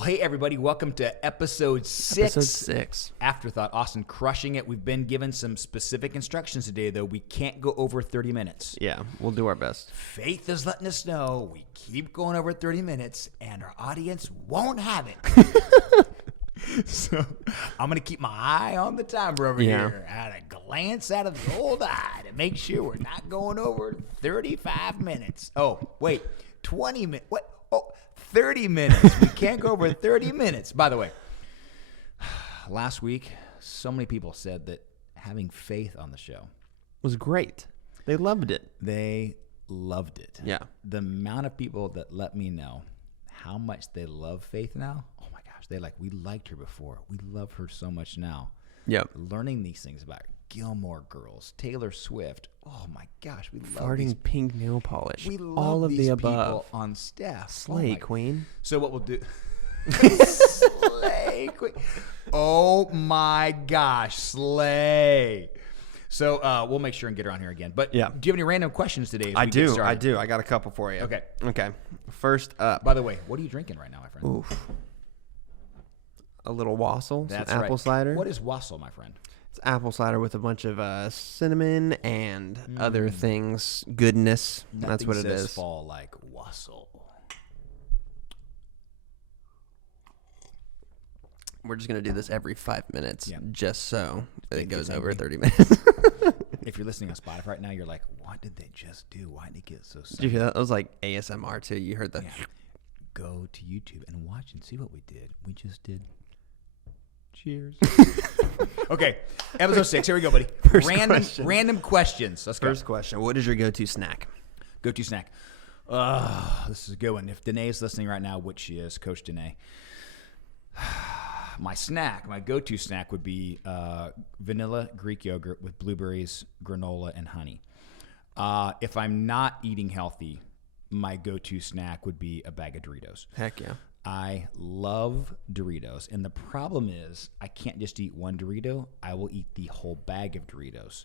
Well, hey, everybody. Welcome to episode 6. Episode 6. Afterthought. Austin crushing it. We've been given some specific instructions today, though. We can't go over 30 minutes. Yeah, we'll do our best. Faith is letting us know we keep going over 30 minutes, and our audience won't have it. So I'm going to keep my eye on the timer over here. I had a glance out of the old eye to make sure we're not going over 35 minutes. Oh, wait. 20 minutes. What? Oh, 30 minutes. We can't go over 30 minutes. By the way, last week, so many people said that having Faith on the show Was great. They loved it. They loved it. Yeah. The amount of people that let me know how much they love Faith now, oh my gosh, we liked her before. We love her so much now. Yep. Learning these things about Gilmore Girls, Taylor Swift. Oh my gosh, we love Farting pink nail polish. We love all of these the people above. on staff. Slay queen. So what we'll do... Slay queen. Oh my gosh, Slay. So we'll make sure and get her on here again. But Yeah. do you have any random questions today? I do. I got a couple for you. Okay. First up. By the way, what are you drinking right now, my friend? Oof. A little wassail. That's some apple right. cider. What is wassail, my friend? It's apple cider with a bunch of cinnamon and other things. Goodness. That's what it says is. Fall like wassail. We're just going to do this every 5 minutes Yeah. just so it goes gets over angry. 30 minutes. If you're listening on Spotify right now, you're like, what did they just do? Why did it get so Did you hear that? That was like ASMR too. You heard the... Yeah. Go to YouTube and watch and see what we did. We just did. Cheers. Okay, episode 6. Here we go, buddy. Random questions. Let's go. First question. What is your go-to snack? Go-to snack. This is a good one. If Danae's listening right now, which she is, Coach Danae, my go-to snack would be vanilla Greek yogurt with blueberries, granola, and honey. If I'm not eating healthy, my go-to snack would be a bag of Doritos. Heck yeah. I love Doritos, and the problem is I can't just eat one Dorito. I will eat the whole bag of Doritos.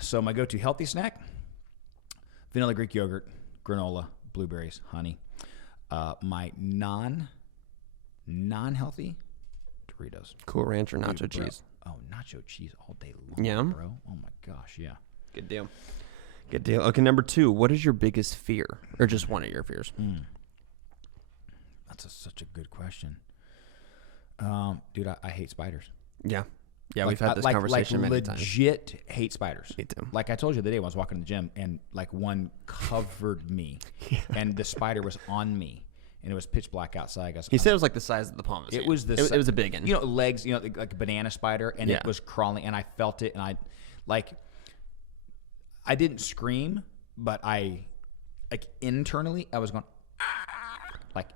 So my go-to healthy snack, vanilla Greek yogurt, granola, blueberries, honey. My non-healthy, Doritos. Cool Ranch or nacho Dude, bro. cheese? Oh, nacho cheese all day long, Yeah. bro. Oh my gosh, yeah. Good deal. Good deal. Okay, number 2. What is your biggest fear? Or just one of your fears? That's such a good question. Dude, I hate spiders. Yeah. Yeah, we've had this conversation many times. Legit hate spiders. Me too. Like I told you the other day when I was walking to the gym and like one covered me and the spider was on me and it was pitch black outside. He said it was like the size of the palm of his hand. It was a big one. You know, legs, like a banana spider, and Yeah. it was crawling and I felt it and I didn't scream, but internally I was going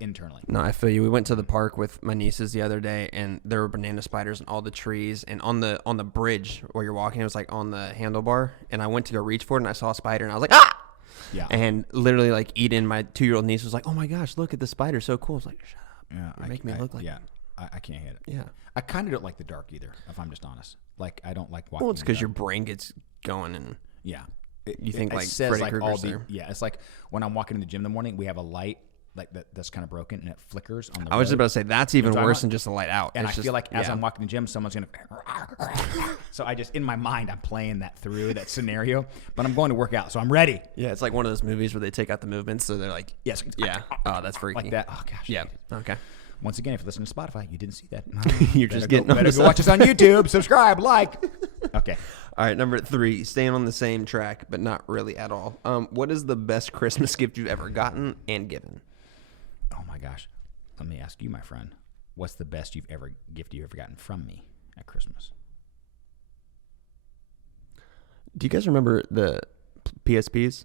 internally. No, I feel you. We went to the park with my nieces the other day, and there were banana spiders in all the trees. And on the bridge where you're walking, it was like on the handlebar. And I went to go reach for it, and I saw a spider, and I was like, ah! Yeah. And literally, like, Eden, my 2-year-old niece, was like, oh my gosh, look at the spider, so cool. I was like, shut up. Yeah, You make me look like... Yeah, I can't hit it. Yeah. I kind of don't like the dark either, if I'm just honest. Like, I don't like walking. Well, it's in the because your dark. brain gets going, and Yeah. you think, It like, says, Freddy like, Krueger's there. Yeah, it's like when I'm walking in the gym in the morning, we have a light that's kind of broken and it flickers on the I was road. just about to say, that's even talking worse about? than just a light out. And It's I just- feel like as yeah. I'm walking in the gym, someone's going to... So I just, in my mind, I'm playing that through, that scenario. But I'm going to work out, so I'm ready. Yeah, it's like one of those movies where they take out the movements, so they're like, Yes. yeah. Oh, that's freaky. Like that. Oh, gosh. Yeah. Okay. Once again, if you listen to Spotify, you didn't see that. You're just getting on better the go watch us on YouTube. Subscribe, like. Okay. All right, number 3, staying on the same track, but not really at all. What is the best Christmas gift you've ever gotten and given? Oh, my gosh. Let me ask you, my friend. What's the best gift you've ever gotten from me at Christmas? Do you guys remember the PSPs?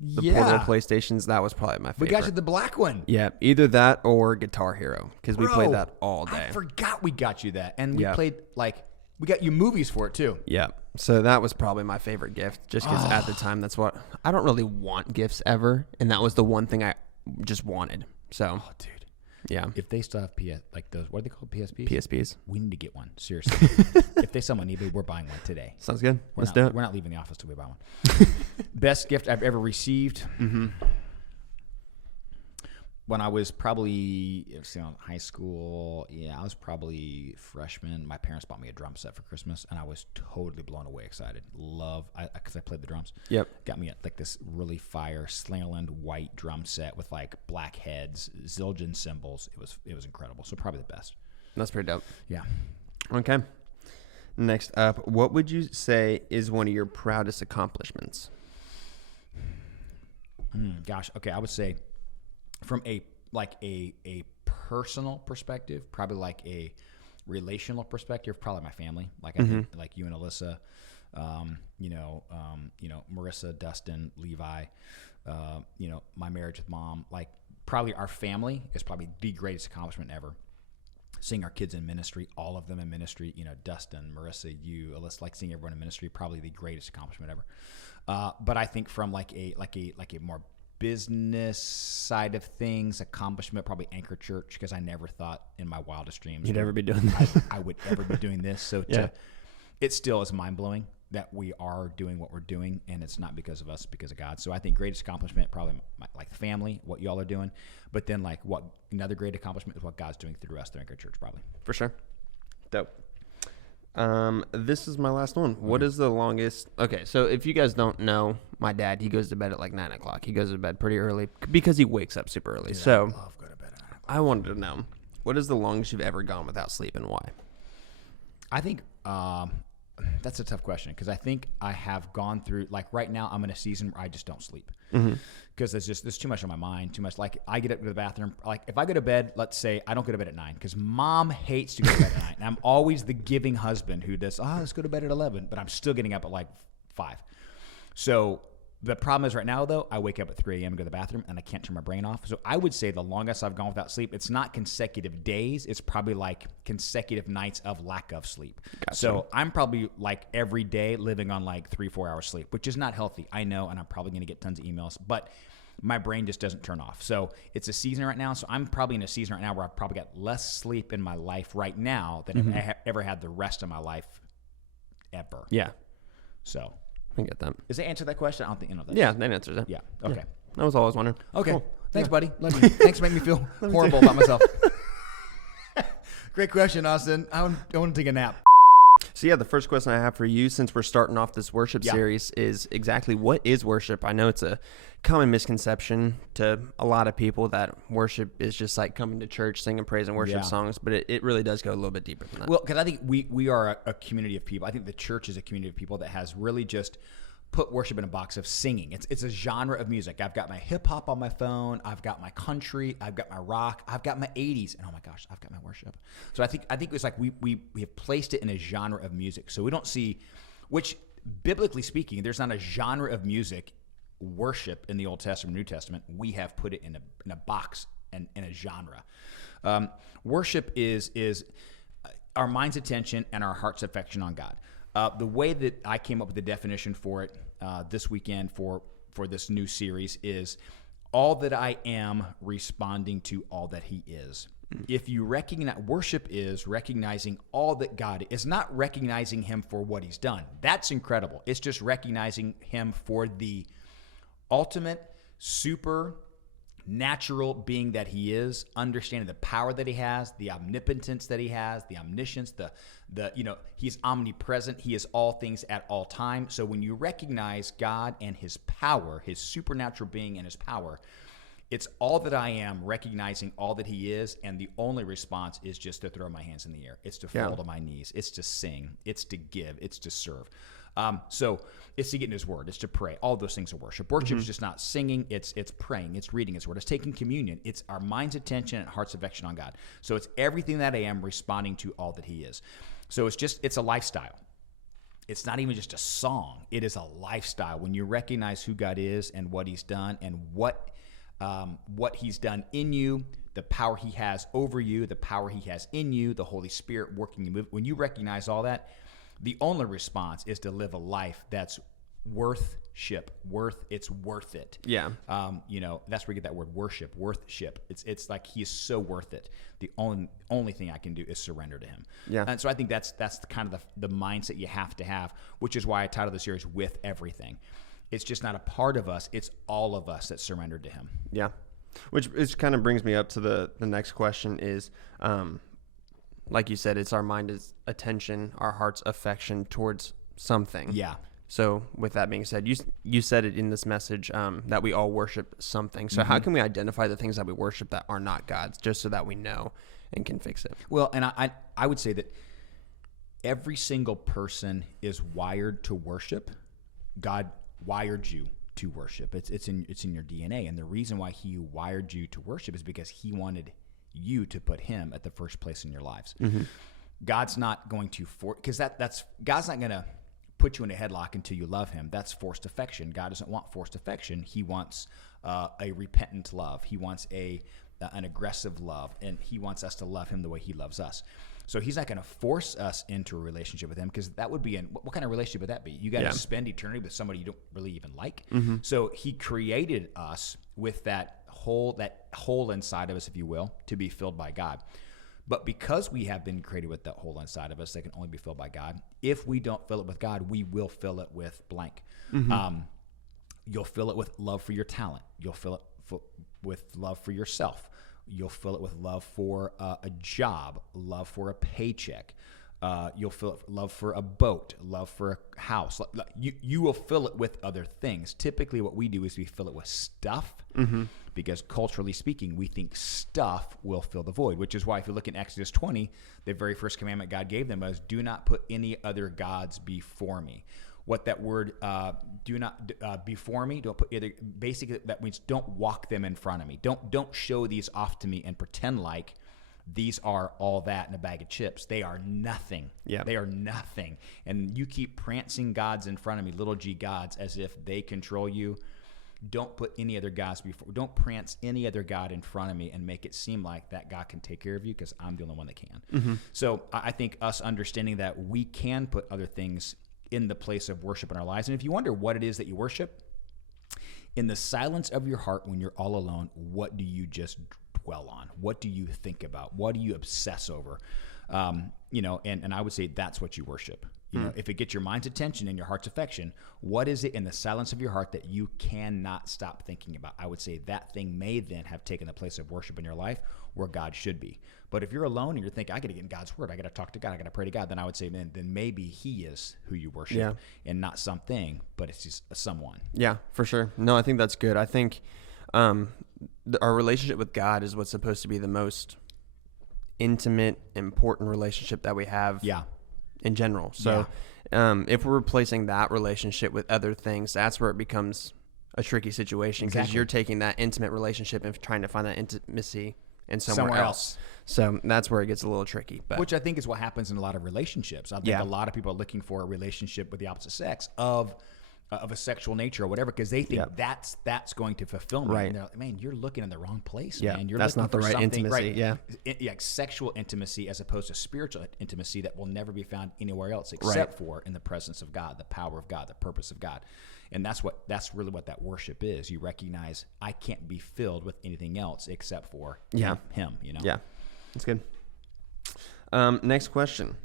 The portable PlayStations? That was probably my favorite. We got you the black one. Yeah, either that or Guitar Hero, because we played that all day. I forgot we got you that. And we Yeah. played, we got you movies for it, too. Yeah, so that was probably my favorite gift, just because at the time, that's what... I don't really want gifts ever, and that was the one thing I just wanted. So, Oh, dude. yeah. If they still have those, what are they called, PSPs? PSPs. We need to get one, seriously. If they sell them on eBay, we're buying one today. Sounds good. We're Let's do it. We're not leaving the office till we buy one. Best gift I've ever received. when I was probably high school, I was probably freshman. My parents bought me a drum set for Christmas, and I was totally blown away, excited. Because I played the drums. Yep. Got me like this really fire Slangerland white drum set with like black heads, Zildjian cymbals. It was incredible. So probably the best. That's pretty dope. Yeah. Okay. Next up, what would you say is one of your proudest accomplishments? Gosh. Okay. I would say from a personal perspective, probably like a relational perspective, probably my family. Like I think like you and Alyssa, Marissa, Dustin, Levi, my marriage with Mom, like probably our family is probably the greatest accomplishment ever. Seeing our kids in ministry, all of them in ministry, Dustin, Marissa, you, Alyssa, like seeing everyone in ministry, probably the greatest accomplishment ever. But I think from like a more business side of things, accomplishment, probably Anchor Church, because I never thought in my wildest dreams you'd ever be doing this. I would ever be doing this. So it still is mind blowing that we are doing what we're doing, and it's not because of us, because of God. So I think greatest accomplishment, probably like family, what y'all are doing, but then like what another great accomplishment is what God's doing through us through Anchor Church, probably. For sure. Dope. This is my last one. What is the longest? Okay, so if you guys don't know, my dad, he goes to bed at like 9 o'clock. He goes to bed pretty early because he wakes up super early. Dude, so I love going to bed at 9 o'clock. I wanted to know, what is the longest you've ever gone without sleep and why? I think that's a tough question, because I think I have gone through, like right now I'm in a season where I just don't sleep because there's too much on my mind, too much. Like I get up to the bathroom, like if I go to bed, let's say I don't go to bed at 9 because Mom hates to go to bed at 9, and I'm always the giving husband who does, let's go to bed at 11, but I'm still getting up at like 5. So the problem is right now, though, I wake up at 3 a.m. and go to the bathroom, and I can't turn my brain off. So I would say the longest I've gone without sleep, it's not consecutive days. It's probably like consecutive nights of lack of sleep. Gotcha. So I'm probably like every day living on like 3-4 hours sleep, which is not healthy. I know, and I'm probably going to get tons of emails, but my brain just doesn't turn off. So it's a season right now. So I'm probably in a season right now where I've probably got less sleep in my life right now than I have ever had the rest of my life ever. Yeah. So I get that. Does that answer that question? I don't think that. Yeah, that answers it. Yeah. Okay. Yeah. That was all I was wondering. Okay. Cool. Thanks, buddy. Love you. Thanks for making me feel horrible about myself. Great question, Austin. I want to take a nap. So yeah, the first question I have for you, since we're starting off this worship series, is exactly what is worship? I know it's a common misconception to a lot of people that worship is just like coming to church, singing praise and worship songs, but it really does go a little bit deeper than that. Well, because I think we are a community of people. I think the church is a community of people that has really just put worship in a box of singing. It's a genre of music. I've got my hip hop on my phone. I've got my country. I've got my rock. I've got my 80s. And oh my gosh, I've got my worship. So I think it's like we have placed it in a genre of music. So we don't see, which biblically speaking, there's not a genre of music, worship in the Old Testament, New Testament. We have put it in a box and in a genre. Worship is our mind's attention and our heart's affection on God. The way that I came up with the definition for it this weekend for this new series is all that I am responding to all that He is. If you recognize, worship is recognizing all that God is, not recognizing Him for what He's done. That's incredible. It's just recognizing Him for the ultimate, super natural being that He is, understanding the power that He has, the omnipotence that He has, the omniscience, the He's omnipresent. He is all things at all times. So when you recognize God and His power, His supernatural being and His power, it's all that I am, recognizing all that He is, and the only response is just to throw my hands in the air. It's to fall to my knees. It's to sing. It's to give. It's to serve. So it's to get in His Word. It's to pray. All those things are worship. Worship is just not singing. It's praying. It's reading His Word. It's taking communion. It's our mind's attention and heart's affection on God. So it's everything that I am responding to all that He is. So it's a lifestyle. It's not even just a song. It is a lifestyle. When you recognize who God is and what He's done and what He's done in you, the power He has over you, the power He has in you, the Holy Spirit working and moving. When you recognize all that, the only response is to live a life that's it's worth it. Yeah. That's where you get that word worship, worthship. It's like He is so worth it. The only thing I can do is surrender to Him. Yeah. And so I think that's kind of the mindset you have to have, which is why I titled the series With Everything. It's just not a part of us. It's all of us that surrendered to Him. Yeah. Which kind of brings me up to the next question is, like you said, it's our mind's attention, our heart's affection towards something. Yeah. So with that being said, you said it in this message that we all worship something. So how can we identify the things that we worship that are not God's, just so that we know and can fix it? Well, and I would say that every single person is wired to worship. God wired you to worship. It's in your DNA, and the reason why He wired you to worship is because He wanted you to put Him at the first place in your lives. God's not going to because that's God's not going to put you in a headlock until you love Him. That's forced affection. God doesn't want forced affection. He wants a repentant love. He wants an aggressive love, and He wants us to love Him the way He loves us. So He's not going to force us into a relationship with Him, because that would be what kind of relationship would that be? You got to spend eternity with somebody you don't really even like. So He created us with that hole inside of us, if you will, to be filled by God. But because we have been created with that hole inside of us that can only be filled by God, if we don't fill it with God, we will fill it with blank. You'll fill it with love for your talent. You'll fill it with love for yourself. You'll fill it with love for a job, love for a paycheck. You'll fill it with love for a boat, love for a house. You will fill it with other things. Typically what we do is we fill it with stuff, because culturally speaking, we think stuff will fill the void, which is why if you look in Exodus 20, the very first commandment God gave them was, do not put any other gods before me. What that word, do not before me, don't put either, basically that means don't walk them in front of me. Don't show these off to me and pretend like these are all that in a bag of chips. They are nothing. Yeah. They are nothing. And you keep prancing gods in front of me, little g gods, as if they control you. Don't put any other gods before. Don't prance any other God in front of me and make it seem like that God can take care of you, because I'm the only one that can. So I think us understanding that we can put other things in the place of worship in our lives. And if you wonder what it is that you worship, in the silence of your heart when you're all alone, what do you just dwell on? What do you think about? What do you obsess over? And I would say that's what you worship. If it gets your mind's attention and your heart's affection, what is it in the silence of your heart that you cannot stop thinking about? I would say that thing may then have taken the place of worship in your life where God should be. But if you're alone and you're thinking, I got to get in God's word, I got to talk to God, I got to pray to God, then I would say, then maybe He is who you worship, and not something, but it's just someone. Yeah, for sure. No, I think that's good. I think our relationship with God is what's supposed to be the most intimate, important relationship that we have. In general. So if we're replacing that relationship with other things, that's where it becomes a tricky situation, because you're taking that intimate relationship and trying to find that intimacy in somewhere else. So that's where it gets a little tricky. But which I think is what happens in a lot of relationships. I think a lot of people are looking for a relationship with the opposite sex of a sexual nature or whatever, because they think that's going to fulfill me. Right. And they're like, man, you're looking in the wrong place, Yeah. man. You're That's looking not the for right something, intimacy. Right? Sexual intimacy as opposed to spiritual intimacy that will never be found anywhere else except for in the presence of God, the power of God, the purpose of God. And that's really what that worship is. You recognize I can't be filled with anything else except for Him. Yeah, that's good. Next question.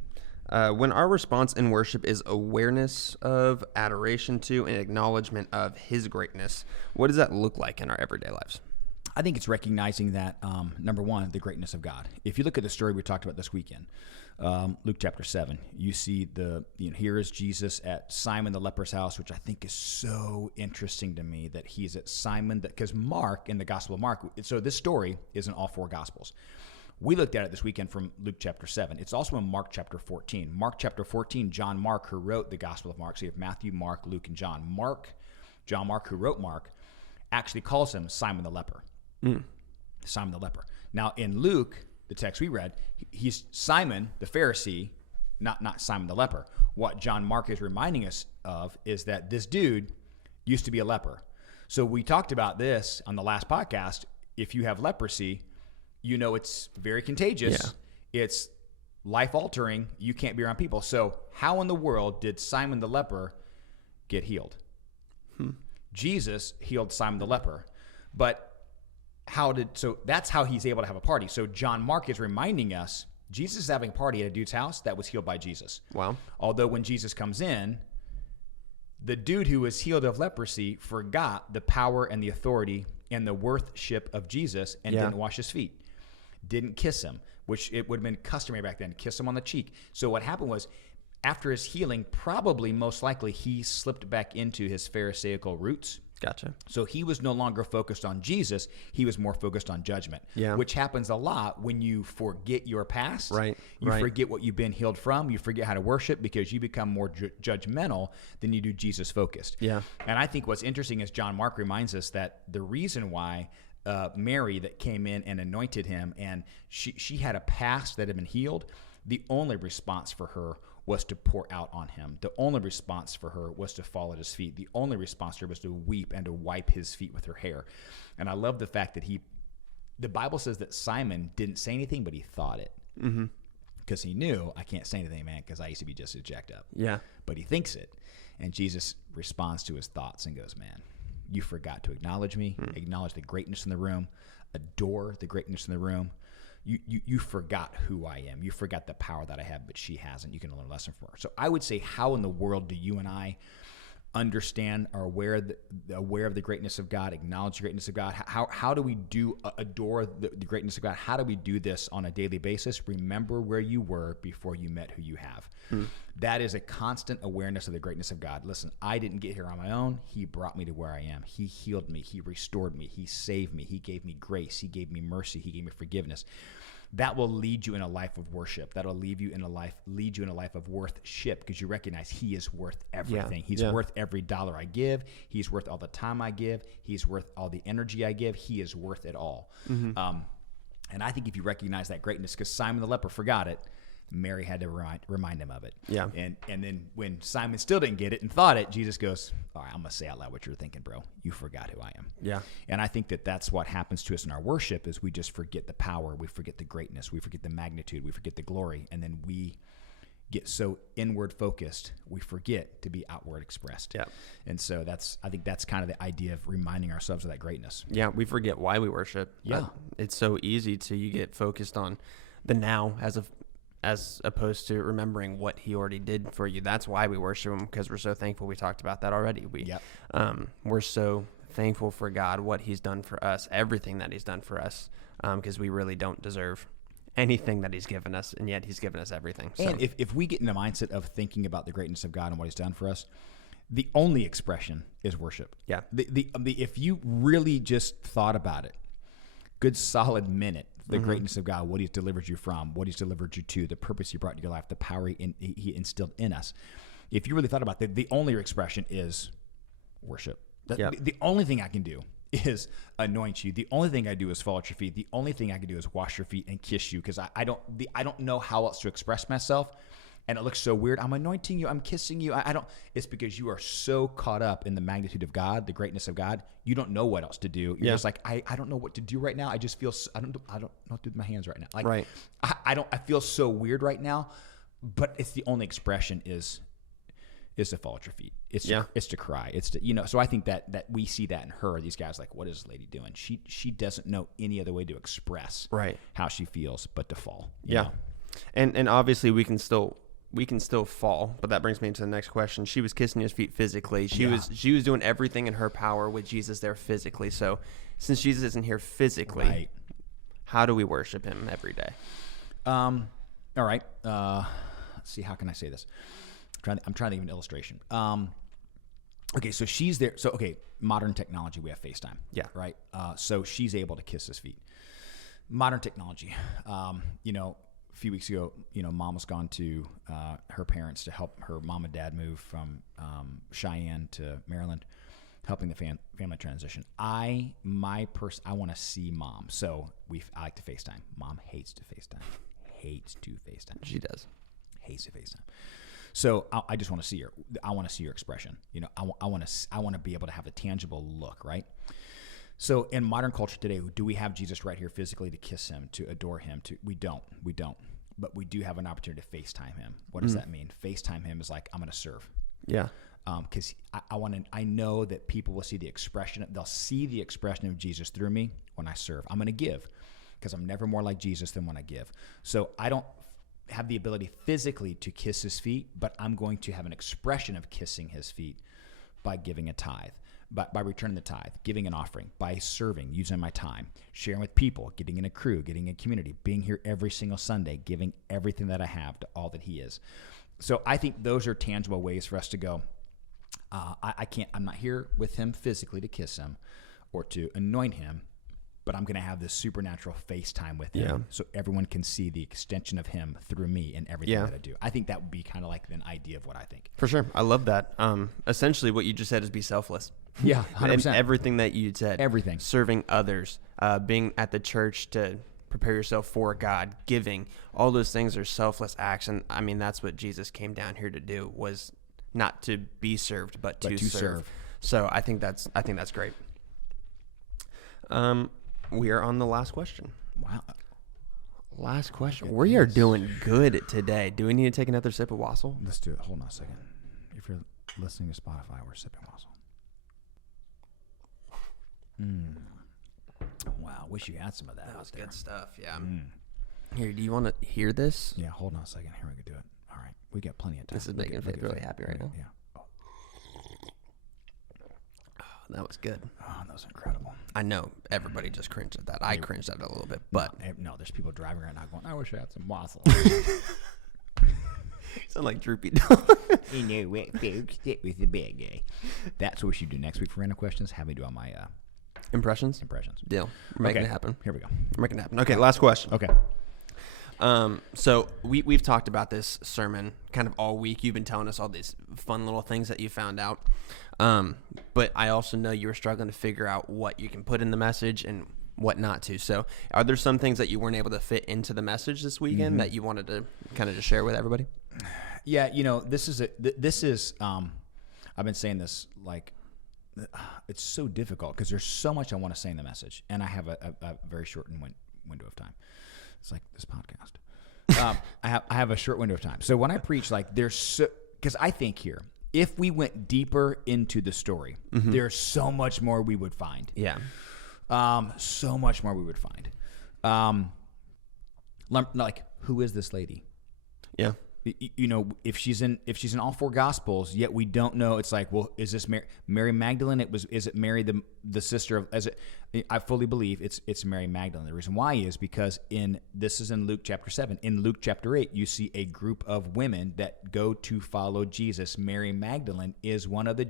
When our response in worship is awareness of, adoration to, and acknowledgement of His greatness, what does that look like in our everyday lives? I think it's recognizing that, number one, the greatness of God. If you look at the story we talked about this weekend, Luke chapter 7, you see here is Jesus at Simon the leper's house, which I think is so interesting to me that he's at Simon, because Mark, in the Gospel of Mark, so this story is in all four Gospels. We looked at it this weekend from Luke chapter 7. It's also in Mark chapter 14. Mark chapter 14, John Mark, who wrote the Gospel of Mark. So you have Matthew, Mark, Luke, and John. John Mark, who wrote Mark, actually calls him Simon the leper. Simon the leper. Now, in Luke, the text we read, he's Simon the Pharisee, not Simon the leper. What John Mark is reminding us of is that this dude used to be a leper. So we talked about this on the last podcast. If you have leprosy, you know it's very contagious. It's life-altering. You can't be around people. So how in the world did Simon the leper get healed? Jesus healed Simon the leper. But so that's how he's able to have a party. So John Mark is reminding us Jesus is having a party at a dude's house that was healed by Jesus. Wow. Although when Jesus comes in, the dude who was healed of leprosy forgot the power and the authority and the worship of Jesus and didn't wash his feet, didn't kiss him, which it would have been customary back then, kiss him on the cheek. So what happened was, after his healing, probably most likely he slipped back into his Pharisaical roots. Gotcha. So he was no longer focused on Jesus. He was more focused on judgment, which happens a lot when you forget your past. Right. You forget what you've been healed from. You forget how to worship because you become more judgmental than you do Jesus focused. Yeah. And I think what's interesting is John Mark reminds us that the reason why Mary that came in and anointed him, and she had a past that had been healed, the only response for her was to pour out on him. The only response for her was to fall at his feet. The only response to her was to weep and to wipe his feet with her hair. And I love the fact that the Bible says that Simon didn't say anything, but he thought it. Because he knew, I can't say anything, man, because I used to be just as jacked up. Yeah. But he thinks it. And Jesus responds to his thoughts and goes, man, you forgot to acknowledge me, acknowledge the greatness in the room, adore the greatness in the room. You forgot who I am. You forgot the power that I have, but she hasn't. You can learn a lesson from her. So I would say, how in the world do you and I understand, are aware of the greatness of God, acknowledge the greatness of God? How do we adore the greatness of God? How do we do this on a daily basis? Remember where you were before you met who you have. That is a constant awareness of the greatness of God. Listen, I didn't get here on my own. He brought me to where I am. He healed me. He restored me. He saved me. He gave me grace. He gave me mercy. He gave me forgiveness. That will lead you in a life of worship. That'll lead you in a life of worthship, because you recognize he is worth everything. He's worth every dollar I give. He's worth all the time I give. He's worth all the energy I give. He is worth it all. And I think if you recognize that greatness, because Simon the leper forgot it, Mary had to remind him of it. Yeah. And then when Simon still didn't get it and thought it, Jesus goes, all right, I'm going to say out loud what you're thinking, bro. You forgot who I am. Yeah. And I think that that's what happens to us in our worship, is we just forget the power. We forget the greatness. We forget the magnitude. We forget the glory. And then we get so inward focused, we forget to be outward expressed. Yeah. And so I think that's kind of the idea of reminding ourselves of that greatness. Yeah. We forget why we worship. Yeah. It's so easy you get focused on the now as opposed to remembering what he already did for you. That's why we worship him, because we're so thankful. We talked about that already. We're so thankful for God, what he's done for us, everything that he's done for us, because we really don't deserve anything that he's given us, and yet he's given us everything. So. And if we get in the mindset of thinking about the greatness of God and what he's done for us, the only expression is worship. Yeah. If you really just thought about it, good solid minute, the greatness of God, what he's delivered you from, what he's delivered you to, the purpose he brought to your life, the power he instilled in us. If you really thought about that, the only expression is worship. The only thing I can do is anoint you. The only thing I do is fall at your feet. The only thing I can do is wash your feet and kiss you, because I don't know how else to express myself. And it looks so weird. I'm anointing you. I'm kissing you. It's because you are so caught up in the magnitude of God, the greatness of God. You don't know what else to do. You're just like, I don't know what to do right now. I just feel, I don't know what to do with my hands right now. Like, right. I feel so weird right now, but it's the only expression is to fall at your feet. It's to cry. It's to, so I think that we see that in her. These guys like, what is this lady doing? She doesn't know any other way to express how she feels but to fall. You know? And obviously we can still fall, but that brings me to the next question. She was kissing his feet physically. She was doing everything in her power with Jesus there physically. So since Jesus isn't here physically, how do we worship him every day? All right. Let's see. How can I say this? I'm trying to give an illustration. Okay, so she's there. So, okay, modern technology, we have FaceTime. Yeah. Right? So she's able to kiss his feet. Modern technology. A few weeks ago, mom was gone to her parents to help her mom and dad move from Cheyenne to Maryland, helping the family transition. I want to see mom, so I like to FaceTime. Mom hates to FaceTime. She does. Hates to FaceTime. So I just want to see her. I want to see her expression. I want to be able to have a tangible look, right? So in modern culture today, do we have Jesus right here physically to kiss him, to adore him? We don't. But we do have an opportunity to FaceTime him. What does that mean? FaceTime him is like, I'm going to serve. Yeah. Because I know that people will see the expression. They'll see the expression of Jesus through me when I serve. I'm going to give, because I'm never more like Jesus than when I give. So I don't have the ability physically to kiss his feet, but I'm going to have an expression of kissing his feet by giving a tithe, by returning the tithe, giving an offering, by serving, using my time, sharing with people, getting in a crew, getting in a community, being here every single Sunday, giving everything that I have to all that he is. So I think those are tangible ways for us to go, I'm not here with him physically to kiss him or to anoint him, but I'm going to have this supernatural FaceTime with him so everyone can see the extension of him through me and everything that I do. I think that would be kind of like an idea of what I think. For sure. I love that. Essentially what you just said is be selfless. Yeah, 100%. And everything that you said. Everything. Serving others, being at the church to prepare yourself for God, giving, all those things are selfless acts. And I mean, that's what Jesus came down here to do, was not to be served, but to serve. So I think that's great. We are on the last question. Wow. Last question. We are doing good today. Do we need to take another sip of wassail? Let's do it. Hold on a second. If you're listening to Spotify, we're sipping wassail. Wow. Wish you had some of that. That was good stuff. Yeah. Here, do you want to hear this? Yeah. Hold on a second. Here we can do it. All right. We got plenty of time. This is making Faith really happy right now. Yeah. That was good. Oh, that was incredible. I know everybody just cringed at that. I cringed at it a little bit, but no, there's people driving right now going, I wish I had some wassail. sound like Droopy Dog. You know what, folks? Sit with the big guy. That's what we should do next week for random questions. Have me do all my impressions. Deal. We're making it happen. Here we go. We're making it happen. Okay, last question. Okay. So we've talked about this sermon kind of all week. You've been telling us all these fun little things that you found out. But I also know you were struggling to figure out what you can put in the message and what not to. So are there some things that you weren't able to fit into the message this weekend that you wanted to kind of just share with everybody? Yeah. This is I've been saying this, like, it's so difficult because there's so much I want to say in the message, and I have a very short window of time. It's like this podcast. I have a short window of time. So when I preach, like, because I think here, if we went deeper into the story, there's so much more we would find. Yeah. So much more we would find. Like, who is this lady? Yeah. If she's in all four gospels, yet we don't know. It's like, well, is this Mary Magdalene? Is it Mary the sister of? I fully believe it's Mary Magdalene. The reason why is because this is in Luke chapter 7. In Luke chapter 8, you see a group of women that go to follow Jesus. Mary Magdalene is one of the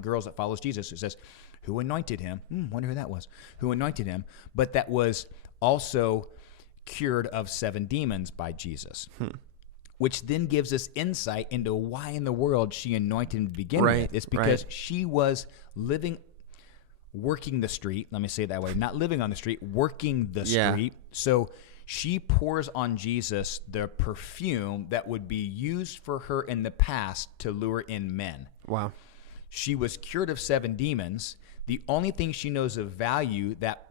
girls that follows Jesus. It says, who anointed him? Wonder who that was. Who anointed him? But that was also cured of 7 demons by Jesus. Which then gives us insight into why in the world she anointed him to begin with. It's because she was working the street. Let me say it that way. Not living on the street, working the street. So she pours on Jesus the perfume that would be used for her in the past to lure in men. Wow. She was cured of 7 demons. The only thing she knows of value that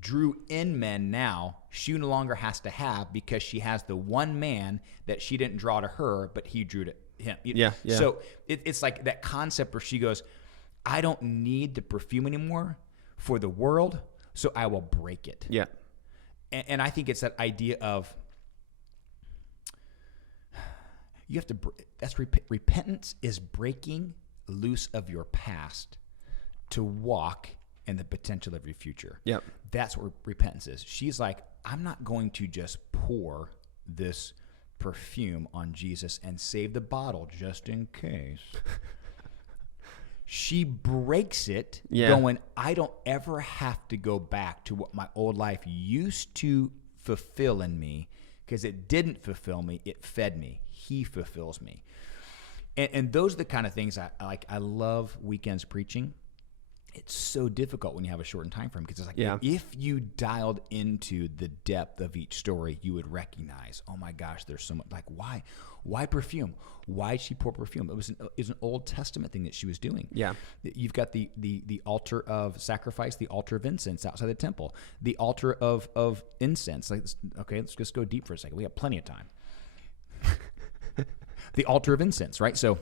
drew in men now, she no longer has to have, because she has the one man that she didn't draw to her, but he drew to him. Yeah. So it's like that concept where she goes, I don't need the perfume anymore for the world, so I will break it. Yeah. And I think it's that idea of you have to. Repentance is breaking loose of your past to walk in the potential of your future. Yep. That's what repentance is. She's like, I'm not going to just pour this perfume on Jesus and save the bottle just in case. She breaks it, going, I don't ever have to go back to what my old life used to fulfill in me, because it didn't fulfill me, it fed me. He fulfills me. And those are the kind of things I like. I love weekends preaching. It's so difficult when you have a shortened time frame, because it's like, if you dialed into the depth of each story, you would recognize, oh my gosh, there's so much. Like, why perfume? Why did she pour perfume? It was an Old Testament thing that she was doing. Yeah. You've got the altar of sacrifice, the altar of incense outside the temple, the altar of incense. Like, okay, let's just go deep for a second. We have plenty of time. The altar of incense, right? So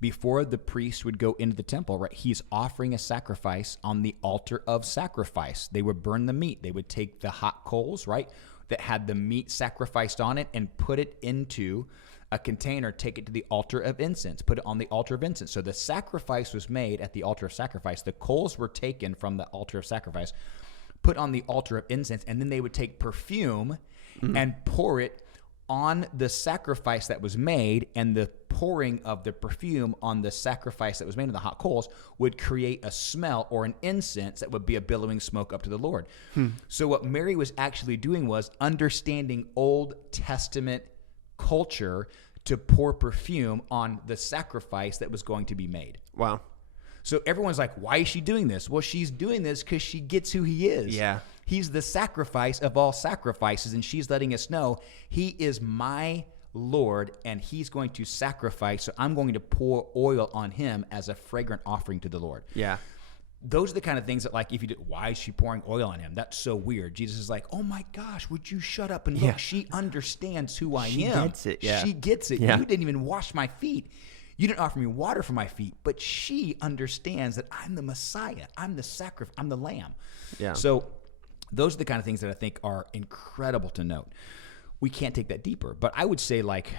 before the priest would go into the temple, right, he's offering a sacrifice on the altar of sacrifice. They would burn the meat. They would take the hot coals, right, that had the meat sacrificed on it, and put it into a container, take it to the altar of incense, put it on the altar of incense. So the sacrifice was made at the altar of sacrifice. The coals were taken from the altar of sacrifice, put on the altar of incense, and then they would take perfume and pour it on the sacrifice that was made, and the pouring of the perfume on the sacrifice that was made in the hot coals would create a smell or an incense that would be a billowing smoke up to the Lord. So what Mary was actually doing was understanding Old Testament culture to pour perfume on the sacrifice that was going to be made. Wow. So everyone's like, why is she doing this? Well, she's doing this because she gets who he is. Yeah. He's the sacrifice of all sacrifices, and she's letting us know he is my Lord, and he's going to sacrifice, so I'm going to pour oil on him as a fragrant offering to the Lord. Yeah. Those are the kind of things that, like, if you do, why is she pouring oil on him? That's so weird. Jesus is like, oh my gosh, would you shut up and look? She understands who I am. She gets it. Yeah. She gets it. Yeah. You didn't even wash my feet. You didn't offer me water for my feet, but she understands that I'm the Messiah. I'm the sacrifice. I'm the lamb. Yeah. So those are the kind of things that I think are incredible to note. We can't take that deeper, but I would say, like,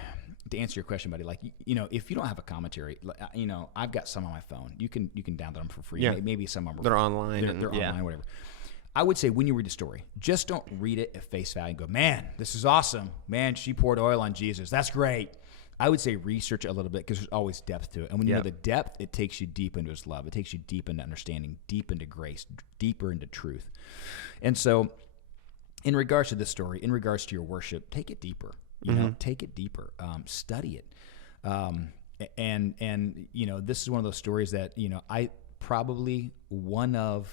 to answer your question, buddy, like, you know, if you don't have a commentary, you know, I've got some on my phone. You can download them for free. Yeah. Maybe some of them They're online. They're online, whatever. I would say when you read the story, just don't read it at face value and go, man, this is awesome. Man, she poured oil on Jesus. That's great. I would say research it a little bit because there's always depth to it. And when you know the depth, it takes you deep into his love. It takes you deep into understanding, deep into grace, deeper into truth. And so in regards to this story, in regards to your worship, take it deeper. You know, take it deeper. Study it. And you know, this is one of those stories that, you know, I probably one of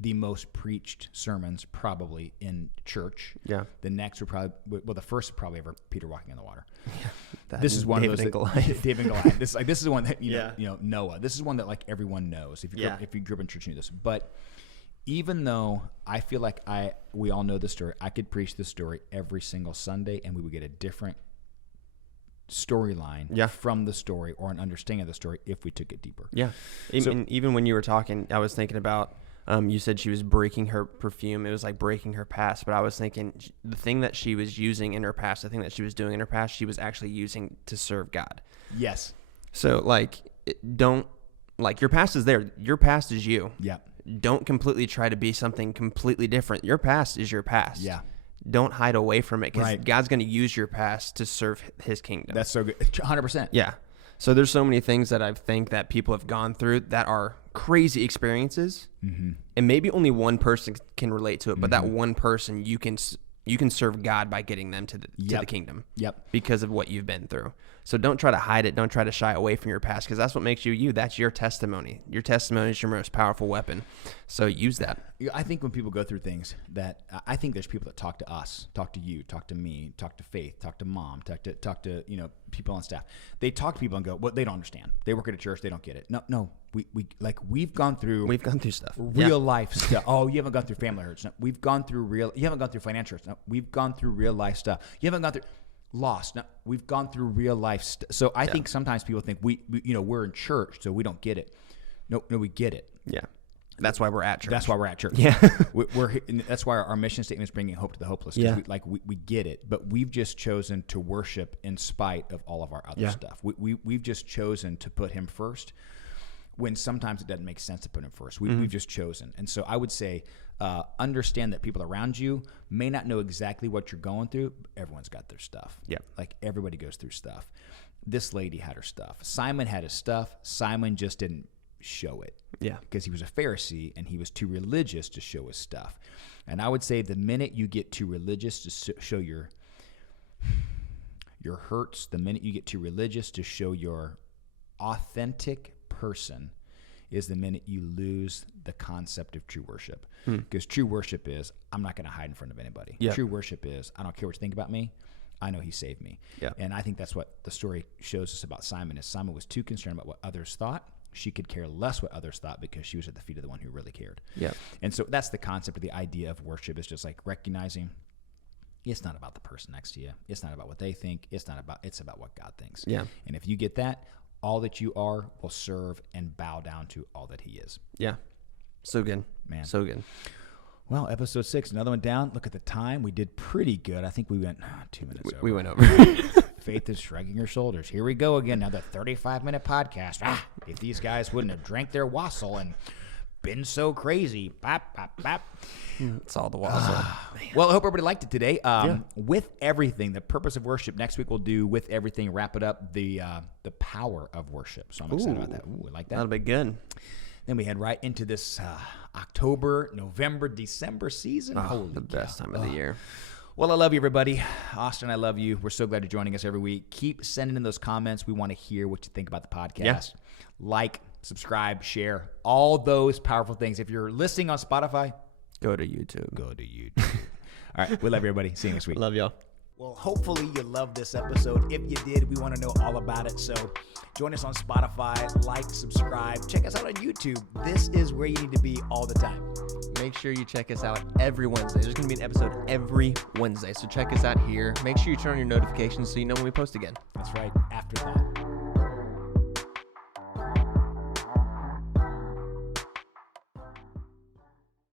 the most preached sermons probably in church. Yeah. The next would probably, well, the first probably ever Peter walking on the water. Yeah. This is one David of those. and Goliath. David and Goliath. This is the one that you Yeah. know Noah. This is one that like everyone knows. If you grew up in church, you knew this. But even though I feel like we all know the story, I could preach this story every single Sunday, and we would get a different storyline from the story or an understanding of the story if we took it deeper. Yeah. Even when you were talking, I was thinking about, you said she was breaking her perfume. It was like breaking her past. But I was thinking the thing that she was using in her past, the thing that she was doing in her past, she was actually using to serve God. Yes. So like, your past is there. Your past is you. Yeah. Don't completely try to be something completely different. Your past is your past. Yeah. Don't hide away from it, because Right. God's going to use your past to serve his kingdom. That's so good. 100%. Yeah. So there's so many things that I think that people have gone through that are crazy experiences, and maybe only one person can relate to it, but that one person, you can serve God by getting them to the kingdom. Yep. Because of what you've been through. So don't try to hide it. Don't try to shy away from your past, because that's what makes you you. That's your testimony. Your testimony is your most powerful weapon. So use that. I think when people go through things that I think there's people that talk to us, talk to you, talk to me, talk to Faith, talk to Mom, talk to you know, people on staff. They talk to people and go, well, they don't understand. They work at a church, they don't get it. No, we've gone through stuff. Real life stuff. Oh, you haven't gone through family hurts. No, we've gone through you haven't gone through financial hurts. No, we've gone through real life stuff. You haven't gone through loss. No, we've gone through real life stuff. So I think sometimes people think we you know, we're in church, so we don't get it. No, we get it. Yeah. That's why we're at church. That's why we're at church. Yeah. That's why our mission statement is bringing hope to the hopeless. Yeah. We get it, but we've just chosen to worship in spite of all of our other stuff. We've just chosen to put him first when sometimes it doesn't make sense to put him first. We've just chosen. And so I would say, understand that people around you may not know exactly what you're going through, but everyone's got their stuff. Yeah. Like everybody goes through stuff. This lady had her stuff. Simon had his stuff. Simon just didn't show it. Yeah. Because he was a Pharisee and he was too religious to show his stuff. And I would say the minute you get too religious to show your hurts, the minute you get too religious to show your authentic person, is the minute you lose the concept of true worship. Because true worship is, I'm not going to hide in front of anybody. Yeah. True worship is, I don't care what you think about me. I know he saved me. Yeah. And I think that's what the story shows us about Simon, is Simon was too concerned about what others thought. She could care less what others thought because she was at the feet of the one who really cared. Yeah. And so that's the concept of the idea of worship, is just like recognizing it's not about the person next to you. It's not about what they think. It's about what God thinks. Yeah. And if you get that, all that you are will serve and bow down to all that he is. Yeah. So good. Man. So good. Well, episode 6, another one down. Look at the time. We did pretty good. I think we went 2 minutes over. We went over. Faith is shrugging her shoulders. Here we go again. Another 35-minute podcast. If these guys wouldn't have drank their wassail and been so crazy. Bop, bop, bop. It's all the wassail. Well, I hope everybody liked it today. With everything, the purpose of worship. Next week we'll do with everything. Wrap it up. The power of worship. So I'm excited about that. Ooh, I like that. That'll be good. Then we head right into this October, November, December season. Holy the best time of the year. Well, I love you, everybody. Austin, I love you. We're so glad you're joining us every week. Keep sending in those comments. We want to hear what you think about the podcast. Yeah. Like, subscribe, share, all those powerful things. If you're listening on Spotify, go to YouTube. Go to YouTube. All right. We love you, everybody. See you next week. Love y'all. Well, hopefully you loved this episode. If you did, we want to know all about it. So join us on Spotify, like, subscribe, check us out on YouTube. This is where you need to be all the time. Make sure you check us out every Wednesday. There's going to be an episode every Wednesday. So check us out here. Make sure you turn on your notifications so you know when we post again. That's right. Afterthought.